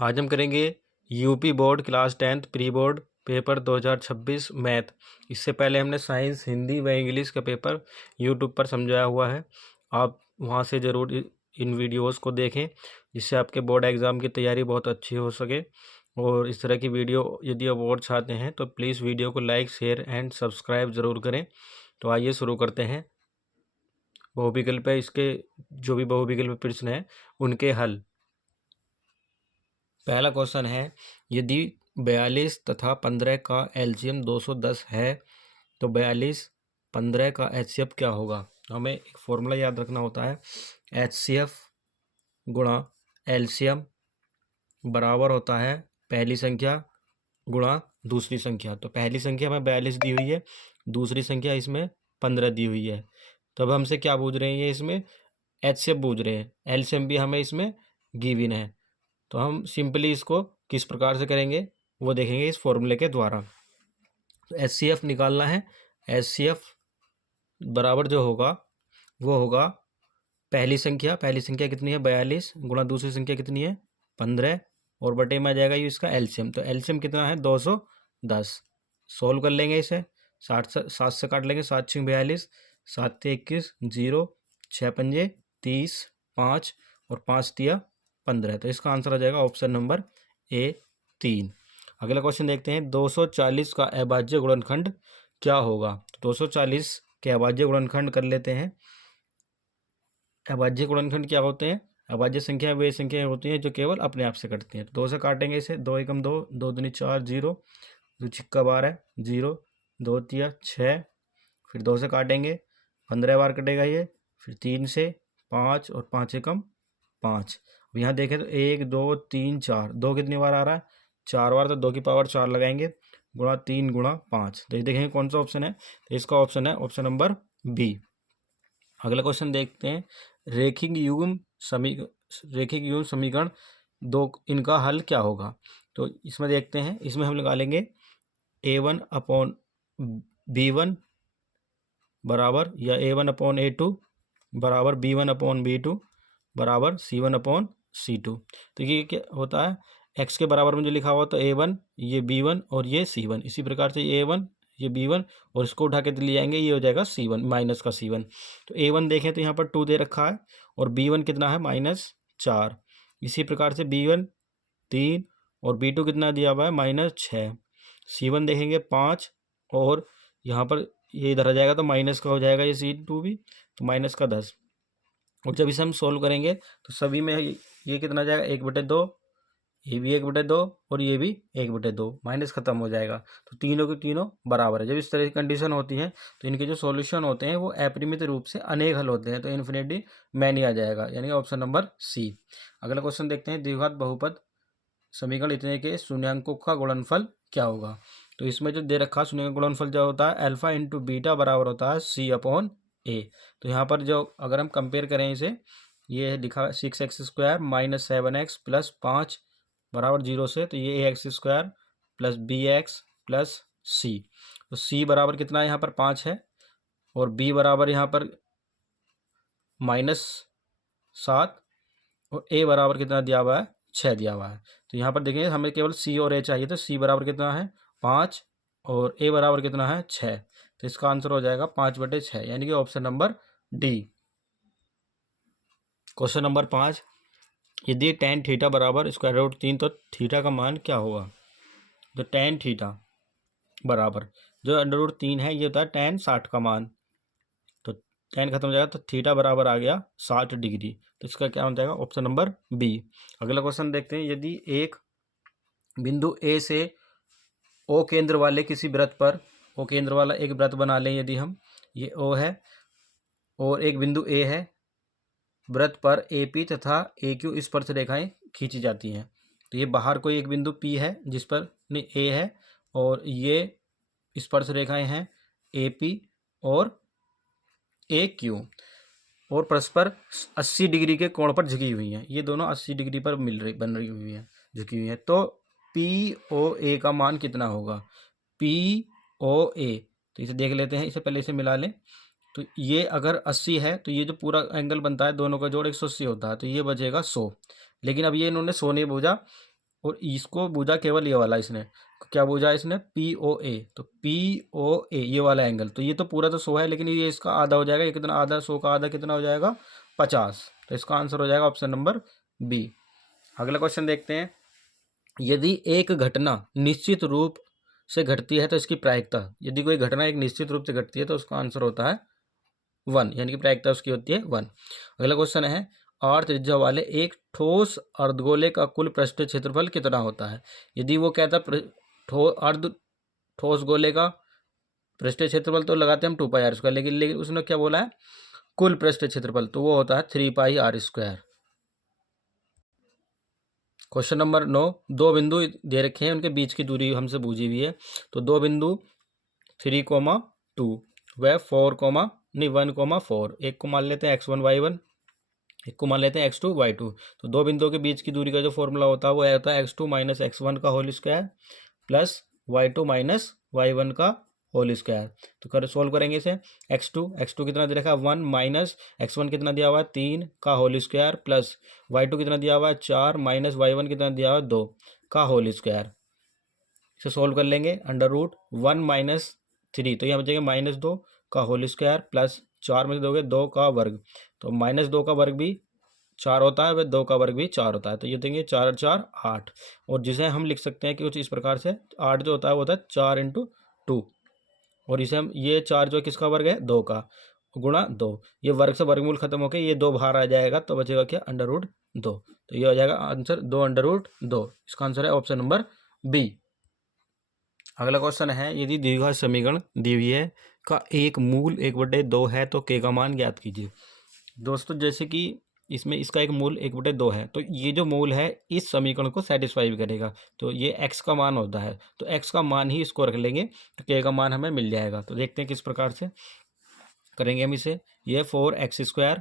आज हम करेंगे UP board class 10th pre board paper 2026 math. इससे पहले हमने साइंस, हिंदी व इंग्लिश का पेपर यूट्यूब पर समझाया हुआ है। आप वहां से ज़रूर इन वीडियोस को देखें, जिससे आपके बोर्ड एग्ज़ाम की तैयारी बहुत अच्छी हो सके। और इस तरह की वीडियो यदि आप और चाहते हैं तो प्लीज़ वीडियो को लाइक, शेयर एंड सब्सक्राइब ज़रूर करें। तो आइए शुरू करते हैं। बहुविकल्प है, इसके जो भी बहुविकल्प प्रश्न हैं उनके हल। पहला क्वेश्चन है, यदि 42 तथा 15 का एलसीएम 210 है तो 42 15 का एचसीएफ क्या होगा। तो हमें एक फॉर्मूला याद रखना होता है, एचसीएफ गुणा एलसीएम बराबर होता है पहली संख्या गुणा दूसरी संख्या। तो पहली संख्या में 42 दी हुई है, दूसरी संख्या इसमें 15 दी हुई है। तो अब हमसे क्या पूछ रहे हैं, ये इसमें एचसीएफ पूछ रहे हैं, एलसीएम भी हमें इसमें गिवन है। तो हम सिंपली इसको किस प्रकार से करेंगे वो देखेंगे इस फॉर्मूले के द्वारा। तो एचसीएफ निकालना है। एचसीएफ बराबर जो होगा वो होगा पहली संख्या कितनी है 42 गुणा दूसरी संख्या कितनी है 15 और बटे में आ जाएगा ये इसका एलसीएम। तो एलसीएम कितना है 210। सोल्व कर लेंगे इसे, 7 से काट लेंगे, 7 6 42, 7 3 21, 0 6 पंजे 30, 5 और 5 तिया 15। तो इसका आंसर आ जाएगा ऑप्शन नंबर ए 3। अगला क्वेश्चन देखते हैं, 240 का अभाज्य गुणनखंड क्या होगा। तो 240 के अभाज्य गुणनखंड कर लेते हैं। अभाज्य गुणनखंड क्या होते हैं, अभाज्य संख्या वे संख्याएं होती हैं जो केवल अपने आप से कटती हैं। तो 2 से काटेंगे इसे, 2 एकम 2, 2 दूनी 4, 0 2 छिक्का 12, 0 2 तिया 6, फिर 2 से काटेंगे 15 बार कटेगा ये, फिर 3 से 5 और 5 एकम 5। अब यहाँ देखें तो 1 2 3 4, 2 कितनी बार आ रहा है 4 बार, तो 2 की पावर 4 लगाएंगे गुणा 3 गुणा 5। तो ये देखेंगे कौन सा ऑप्शन है, तो इसका ऑप्शन है ऑप्शन नंबर बी। अगला क्वेश्चन देखते हैं, रेखिक युग्म समीकरण दो, इनका हल क्या होगा। तो इसमें देखते हैं, इसमें हम निकालेंगे a1 अपॉन b1 बराबर, या a1 अपॉन a2 बराबर b1 अपॉन b2 बराबर c1 अपॉन c2। तो ये क्या होता है, x के बराबर में जो लिखा हुआ तो a1 ये b1 और ये c1, इसी प्रकार से a1 ये b1 और इसको उठा के ले जाएंगे, ये हो जाएगा c1 माइनस का c1। तो a1 देखें तो यहाँ पर 2 दे रखा है और b1 कितना है -4। इसी प्रकार से b1 3 और b2 कितना दिया हुआ है -6। c1 देखेंगे 5 और यहाँ पर ये इधर आ जाएगा तो माइनस का हो जाएगा ये c2 भी, तो माइनस का 10। और जब इसे हम सोल्व करेंगे तो सभी में ये कितना जाएगा 1/2, ये भी 1/2 और ये भी 1/2, माइनस खत्म हो जाएगा। तो तीनों के तीनों बराबर है। जब इस तरह की कंडीशन होती है तो इनके जो सॉल्यूशन होते हैं वो अपरिमित रूप से अनेक हल होते हैं, तो इन्फिनिटी मैनी आ जाएगा, यानी ऑप्शन नंबर सी। अगला क्वेश्चन देखते हैं, द्विघात बहुपद समीकरण इतने के शून्यांकों का गुणनफल क्या होगा। तो इसमें जो दे रखा शून्य का गुणनफल जो होता है अल्फा इंटू बीटा बराबर होता है सी अपॉन ए। तो यहाँ पर जो अगर हम कंपेयर करें इसे, ये लिखा 6x² माइनस 7x प्लस 5 बराबर 0 से, तो ये ax² plus bx plus c। तो c बराबर कितना है यहाँ पर 5 है और b बराबर यहाँ पर -7 और a बराबर कितना दिया हुआ है 6 दिया हुआ है। तो यहाँ पर देखेंगे हमें केवल c और a चाहिए, तो c बराबर कितना है 5 और a बराबर कितना है 6। तो इसका आंसर हो जाएगा 5/6, यानी कि option number D. Question number 5, यदि tan थीटा बराबर √3 तो थीटा का मान क्या होगा। तो tan थीटा बराबर जो √3 है ये होता है tan 60 का मान, तो tan खत्म हो जाएगा तो थीटा बराबर आ गया 60 डिग्री। तो इसका क्या हो जाएगा ऑप्शन नंबर बी। अगला क्वेश्चन देखते हैं, यदि एक बिंदु ए से ओ केंद्र वाले किसी वृत्त पर, ओ केंद्र वाला एक वृत्त बना लें यदि हम, ये ओ है और एक बिंदु ए है, वृत्त पर ए पी तथा ए क्यू स्पर्श रेखाएं खींची जाती हैं। तो ये बाहर कोई एक बिंदु पी है जिस पर ए है और ये स्पर्श रेखाएं हैं ए पी और ए क्यू, और परस्पर 80 डिग्री के कोण पर झुकी हुई हैं। ये दोनों 80 डिग्री पर बन रही हुई हैं, झुकी हुई हैं। तो पी ओ ए का मान कितना होगा, पी ओ ए। तो इसे देख लेते हैं, इसे पहले इसे मिला लें। तो ये अगर 80 है तो ये जो पूरा एंगल बनता है दोनों का जोड़ 180 होता है, तो ये बचेगा 100। लेकिन अब ये इन्होंने 100 नहीं बोझा, और इसको बूझा केवल ये वाला, इसने क्या बूझा, इसने POA। तो POA ये वाला एंगल, तो ये तो पूरा तो 100 है, लेकिन ये इसका आधा हो जाएगा। ये कितना आधा, 100 का आधा कितना हो जाएगा, 50। तो इसका आंसर हो जाएगा ऑप्शन नंबर बी। अगला क्वेश्चन देखते हैं। यदि एक घटना निश्चित रूप से घटती है तो इसकी प्रायिकता, यदि कोई घटना एक निश्चित रूप से घटती है तो उसका आंसर होता है 1, यानी कि प्रायिकता उसकी होती है 1। अगला क्वेश्चन है, r त्रिज्या वाले एक ठोस अर्धगोले का कुल पृष्ठीय क्षेत्रफल कितना होता है। यदि वो कहता ठोस गोले का पृष्ठीय क्षेत्रफल तो लगाते हैं हम 2πr², लेकिन उसने क्या बोला है, कुल पृष्ठीय क्षेत्रफल, तो वो होता है 3πr²। क्वेश्चन नंबर 9, दो बिंदु दे रखे हैं, उनके बीच की दूरी हमसे पूछी हुई है। तो दो बिंदु 3,2 व 1,4, एक को मान लेते हैं x1 y1, एक को मान लेते हैं x2 y2। तो दो बिंदुओं के बीच की दूरी का जो फॉर्मूला होता है वो होता है x2 माइनस x1 का whole square plus y2 minus y1 का होल स्क्वायर। तो सोल्व करेंगे इसे। x2 कितना दे रखा है 1, माइनस x1 कितना दिया हुआ है 3 का होल स्क्वायर, प्लस y2 कितना दिया हुआ है 4, माइनस y1 कितना दिया हुआ है 2 का होल स्क्वायर। इसे सोल्व कर लेंगे। √1 माइनस 3, तो यहाँ बचेगा -2 का होल स्क्वायर प्लस 4 में से दोगे 2 का वर्ग, तो -2 का वर्ग भी 4 होता है, वह 2 का वर्ग भी 4 होता है। तो ये देंगे 4 4 8, और जिसे हम लिख सकते हैं कि कुछ इस प्रकार से, 8 जो होता है वो होता है 4 × 2, और इसे हम ये 4 जो किसका वर्ग है 2 का, गुणा 2, ये वर्ग से वर्गमूल खत्म होकर ये 2 बाहर आ जाएगा, तो बचेगा क्या √2। तो ये हो जाएगा आंसर 2 √2। इसका आंसर है ऑप्शन नंबर बी। अगला क्वेश्चन है, यदि द्विघात समीकरण दी हुई है का एक मूल 1/2 है तो k का मान ज्ञात कीजिए। दोस्तों जैसे कि इसमें इसका एक मूल 1/2 है, तो ये जो मूल है इस समीकरण को सेटिस्फाई भी करेगा, तो ये x का मान होता है, तो x का मान ही इसको रख लेंगे, तो k का मान हमें मिल जाएगा। तो देखते हैं किस प्रकार से करेंगे हम इसे। ये 4x²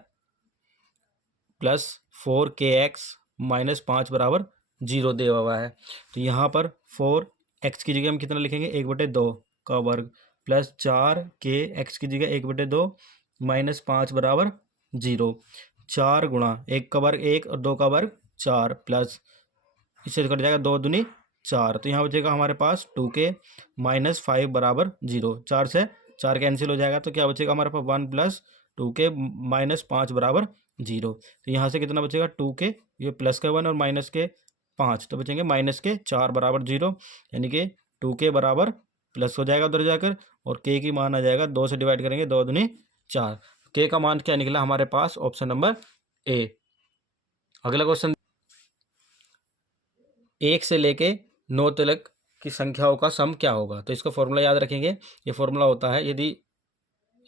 प्लस 4kx माइनस 5 बराबर 0 दिया हुआ है। तो यहाँ पर 4x की जगह हम कितना लिखेंगे 1/2 का वर्ग, प्लस 4kx की जगह 1/2 माइनस 5 बराबर 0, 4 गुणा 1 का वर्ग 1 और 2 का वर्ग 4, प्लस इससे कट जाएगा 2 दूनी 4, तो यहाँ बचेगा हमारे पास 2k माइनस 5 बराबर 0, 4 से 4 कैंसिल हो जाएगा, तो क्या बचेगा हमारे पास 1 प्लस 2k माइनस 5 बराबर 0। तो यहाँ से कितना बचेगा 2k, ये प्लस के 1 और माइनस के 5, तो बचेंगे माइनस के 4 बराबर 0, यानी कि 2k बराबर प्लस हो जाएगा उधर जाकर, और k की मान आ जाएगा 2 से डिवाइड करेंगे 2 दूनी 4। k का मान क्या निकला हमारे पास, ऑप्शन नंबर ए। अगला क्वेश्चन, 1 से लेके 9 तक की संख्याओं का सम क्या होगा। तो इसका फॉर्मूला याद रखेंगे। ये फॉर्मूला होता है, यदि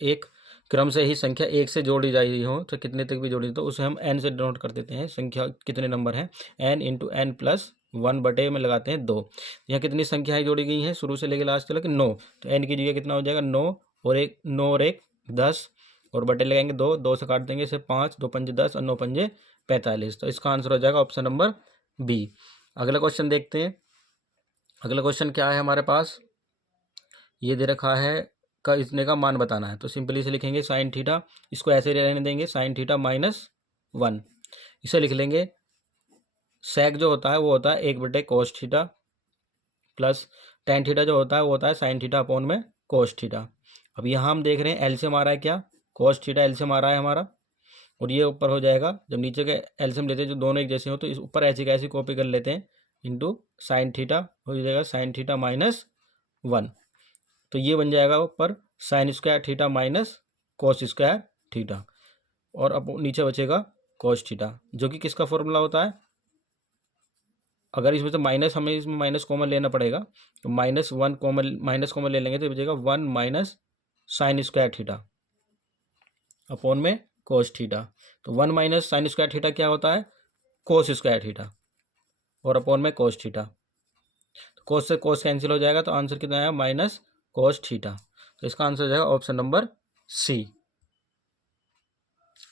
एक क्रम से ही संख्या 1 से जोड़ी जा रही हो तो कितने तक भी जोड़ी, तो उसे हम n से डिनोट कर देते हैं। संख्या कितने नंबर हैं, n × n प्लस 1 बटे में लगाते हैं 2। यहाँ कितनी संख्याएं जोड़ी गई हैं शुरू से लेकर लास्ट तक, 9, तो n की जगह कितना हो जाएगा 9 और 1 10, और बटे लगाएंगे 2 से काट देंगे इसे 5, 2 पंजे 10 और 9 पंजे 45। तो इसका आंसर हो जाएगा ऑप्शन नंबर बी। अगला क्वेश्चन देखते हैं। अगला क्वेश्चन क्या है हमारे पास, ये दे रखा है का इतने का मान बताना है। तो सिंपली से लिखेंगे साइन थीटा, इसको ऐसे रहने देंगे साइन थीटा -1, इसे लिख लेंगे। सेक जो होता है वो होता है 1/cos theta, plus tan theta जो होता है वो होता है साइन थीटा अपॉन में cos थीटा। अब यहाँ हम देख रहे हैं एलसीएम आ रहा है क्या, cos थीटा एलसीएम आ रहा है हमारा, और ये ऊपर हो जाएगा, जब नीचे के एलसीएम लेते हैं जो दोनों एक जैसे हो तो इस ऊपर ऐसी कैसी कॉपी कर लेते हैं, इंटू साइन थीटा हो जाएगा साइन थीटा -1, तो ये बन जाएगा ऊपर sine square theta minus cos square theta, और अब नीचे बचेगा कॉस थीटा, जो कि किसका फॉर्मूला होता है। अगर इसमें से माइनस, हमें इसमें माइनस कॉमन लेना पड़ेगा, तो माइनस कॉमन ले लेंगे तो बचेगा 1 minus sine square theta upon में कोस थीटा। तो 1 माइनस साइन स्क्वायर थीटा क्या होता है, कोस स्क्वायर थीटा, और अपॉन में कोस थीटा। तो कोस से कोस कैंसिल हो जाएगा, तो आंसर कितना आया माइनस कोस थीटा। तो इसका आंसर हो जाएगा ऑप्शन नंबर सी।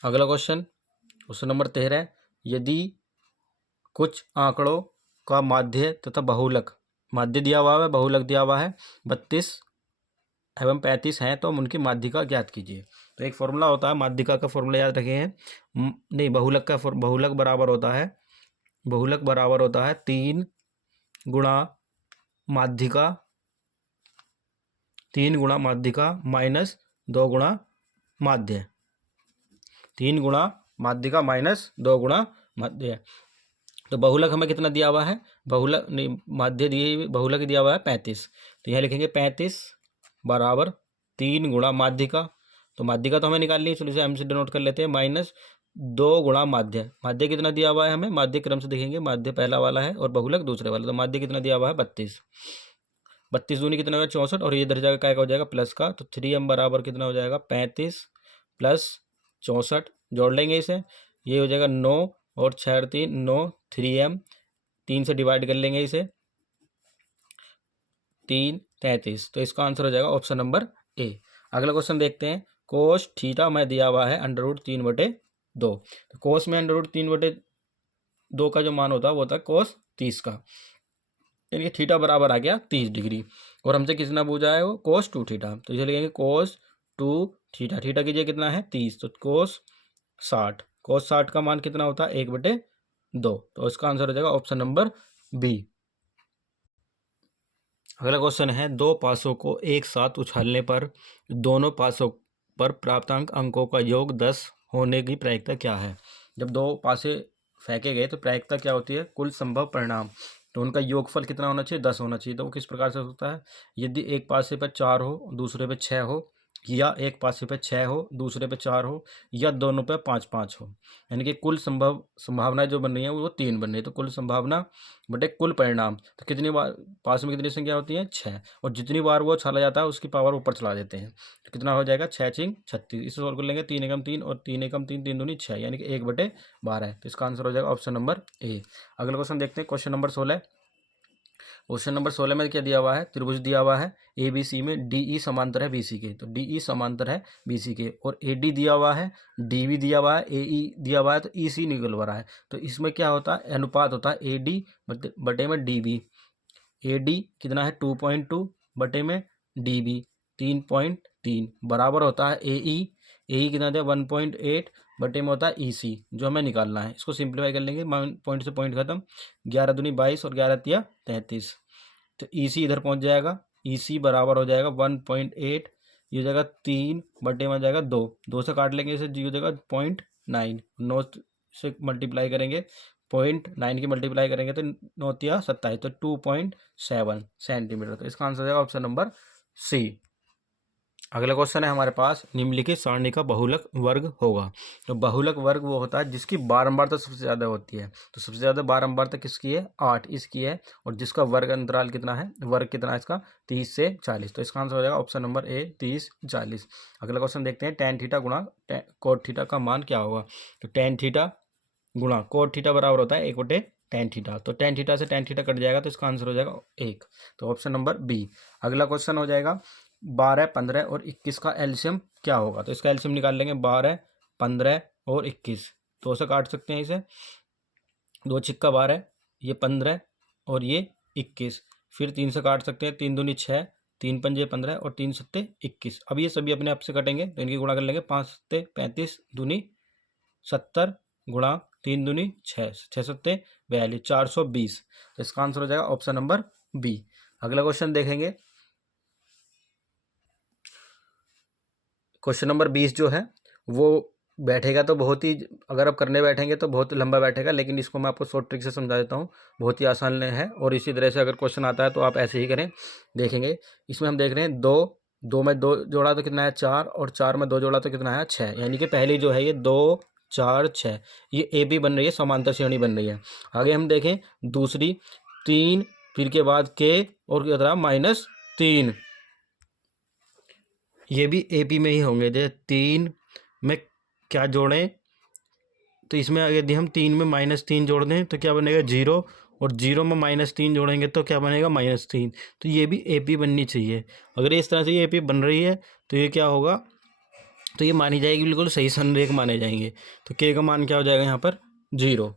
अगला क्वेश्चन नंबर 13, यदि कुछ आंकड़ों का माध्य तथा बहुलक, माध्य दिया हुआ है बहुलक दिया हुआ है 32 एवं 35 हैं, तो हम उनकी माध्यिका ज्ञात कीजिए। तो एक फॉर्मूला होता है, माध्यिका का फॉर्मूला याद रखे हैं, नहीं बहुलक का बहुलक बराबर होता है 3 गुणा माध्यिका, 3 गुणा माध्यिका माइनस 2 गुणा माध्य, 3 गुणा माध्यिका माइनस 2 गुणा माध्य। तो बहुलक हमें कितना दिया हुआ है, बहुलक नहीं माध्य दिए, बहुलक दिया हुआ है 35। तो यहाँ लिखेंगे 35 बराबर 3 गुणा माध्यिका, तो माध्यिका तो हमें निकालनी है, चलो इसे हमसे डिनोट कर लेते हैं, माइनस 2 गुणा माध्य। माध्य कितना दिया हुआ है हमें, माध्य क्रम से देखेंगे, माध्य पहला वाला है और बहुलक दूसरे वाला, तो माध्य कितना दिया हुआ है 32। 32 दूनी कितना हो जाएगा 64, और ये इधर जाएगा क्या हो जाएगा प्लस का, तो 3m बराबर कितना हो जाएगा 35 प्लस 64, जोड़ लेंगे इसे, ये हो जाएगा 9 और 6 3 9, 3m, 3 से डिवाइड कर लेंगे इसे, 3 33, तो इसका आंसर हो जाएगा ऑप्शन नंबर ए। अगला क्वेश्चन देखते हैं, कोस थीटा में दिया हुआ है √3/2, तो कोस में √3/2 का जो मान होता है वो होता है कोस 30 का, यानी कि थीटा बराबर आ गया 30 डिग्री, और हमसे कितना पूछा है वो कोस 2 थीटा, तो इसे लिखेंगे कोस 2 थीटा, थीटा कीजिए कितना है 30, तो कोस 60, कोस 60 का मान कितना होता है 1/2, तो इसका आंसर हो जाएगा ऑप्शन नंबर बी। अगला क्वेश्चन है, दो पासों को एक साथ उछालने पर दोनों पासों पर प्राप्तांक अंकों का योग 10 होने की प्रायिकता क्या है। जब दो पासे फेंके गए तो प्रायिकता क्या होती है, कुल संभव परिणाम, तो उनका योगफल कितना होना चाहिए 10 होना चाहिए। तो वो किस प्रकार से होता है, यदि एक पासे पर 4 हो दूसरे पे 6 हो, या एक पासे पे 6 हो दूसरे पे 4 हो, या दोनों पे 5-5 हो, यानी कि कुल संभावनाएं जो बन रही हैं वो 3 बन रही है। तो कुल संभावना बटे कुल परिणाम, तो कितनी बार पास में कितनी संख्या होती है 6, और जितनी बार वो चला जाता है उसकी पावर ऊपर चला देते हैं, तो कितना हो जाएगा 6×6 36, इसे सॉल्व कर लेंगे, 3 एकम 3 और 3 एकम 3 3 दूनी 6, यानी कि 1/12 है, तो इसका आंसर हो जाएगा ऑप्शन नंबर ए। अगला क्वेश्चन देखते हैं, क्वेश्चन नंबर 16। क्वेश्चन नंबर 16 में क्या दिया हुआ है, त्रिभुज दिया हुआ है ए बी सी में डी ई समांतर है बी सी के, तो डी ई समांतर है बी सी के, और ए डी दिया हुआ है, डी बी दिया हुआ है, ए ई दिया हुआ है, तो ई सी निकल रहा है। तो इसमें क्या होता है, अनुपात होता है ए डी बटे में डी बी, ए डी कितना है 2.2 बटे में डी बी 3.3 बराबर होता है ए ई कितना था 1.8 बटे में होता है ई सी, जो हमें निकालना है। इसको सिंप्लीफाई कर लेंगे, पॉइंट से पॉइंट खत्म, 11 दूनी 22 और 11 तिया 33, तो ई सी इधर पहुंच जाएगा, ई सी बराबर हो जाएगा 1.8, ये हो जाएगा 3 बटे में हो जाएगा 2 से काट लेंगे इसे, जी हो जाएगा 0.9, 9 से मल्टीप्लाई करेंगे 0.9 की मल्टीप्लाई करेंगे तो 9 तिया 27, तो 2.7 सेंटीमीटर, तो इसका आंसर हो जाएगा ऑप्शन नंबर सी। अगला क्वेश्चन है हमारे पास, निम्नलिखित सारणी का बहुलक वर्ग होगा। तो बहुलक वर्ग वो होता है जिसकी बारंबारता सबसे ज़्यादा होती है, तो सबसे ज़्यादा बारंबारता किसकी है 8 इसकी है, और जिसका वर्ग अंतराल कितना है, वर्ग कितना है इसका 30 से 40, तो इसका आंसर हो जाएगा ऑप्शन नंबर ए 30-40। अगला क्वेश्चन देखते हैं, tan थीटा गुणा cot थीटा का मान क्या होगा। तो tan थीटा गुणा cot थीटा बराबर होता है 1/tan थीटा, तो tan थीटा से tan थीटा कट जाएगा, तो इसका आंसर हो जाएगा 1, तो ऑप्शन नंबर बी। अगला क्वेश्चन हो जाएगा, 12, 15 और 21 का एलसीएम क्या होगा। तो इसका एलसीएम निकाल लेंगे, 12, 15 और 21, 2 से काट सकते हैं इसे, 2 छिक्का 12, ये 15 और ये 21, फिर 3 से काट सकते हैं, 3 दूनी 6, 3 पंजे 15 और 3 सत्ते 21। अब ये सभी अपने आप से कटेंगे तो इनकी गुणा कर लेंगे, 5 सत्ते 35 दूनी 70 गुणा 3 दूनी 6, 6 सत्ते 42, 420, तो इसका आंसर हो जाएगा ऑप्शन नंबर बी। अगला क्वेश्चन देखेंगे, क्वेश्चन नंबर 20 जो है वो बैठेगा तो बहुत ही, अगर आप करने बैठेंगे तो बहुत लंबा बैठेगा, लेकिन इसको मैं आपको शॉर्ट ट्रिक से समझा देता हूँ, बहुत ही आसान है। और इसी तरह से अगर क्वेश्चन आता है तो आप ऐसे ही करें, देखेंगे इसमें हम देख रहे हैं 2 में 2 जोड़ा तो कितना है 4, और 4 में 2 जोड़ा तो कितना है 6, यानी कि पहली जो है ये 2 4 6, ये ए बी बन रही है, समांतर श्रेणी बन रही है। आगे हम देखें दूसरी 3, फिर के बाद के और कितना -3, ये भी एपी में ही होंगे। जैसे 3 में क्या जोड़ें, तो इसमें यदि हम 3 में -3 जोड़ दें तो क्या बनेगा 0, और 0 में -3 जोड़ेंगे तो क्या बनेगा -3, तो ये भी एपी बननी चाहिए। अगर इस तरह से ये एपी बन रही है तो ये क्या होगा, तो ये मानी जाएगी बिल्कुल सही संरेख माने जाएंगे। तो के का मान क्या हो जाएगा यहाँ पर 0।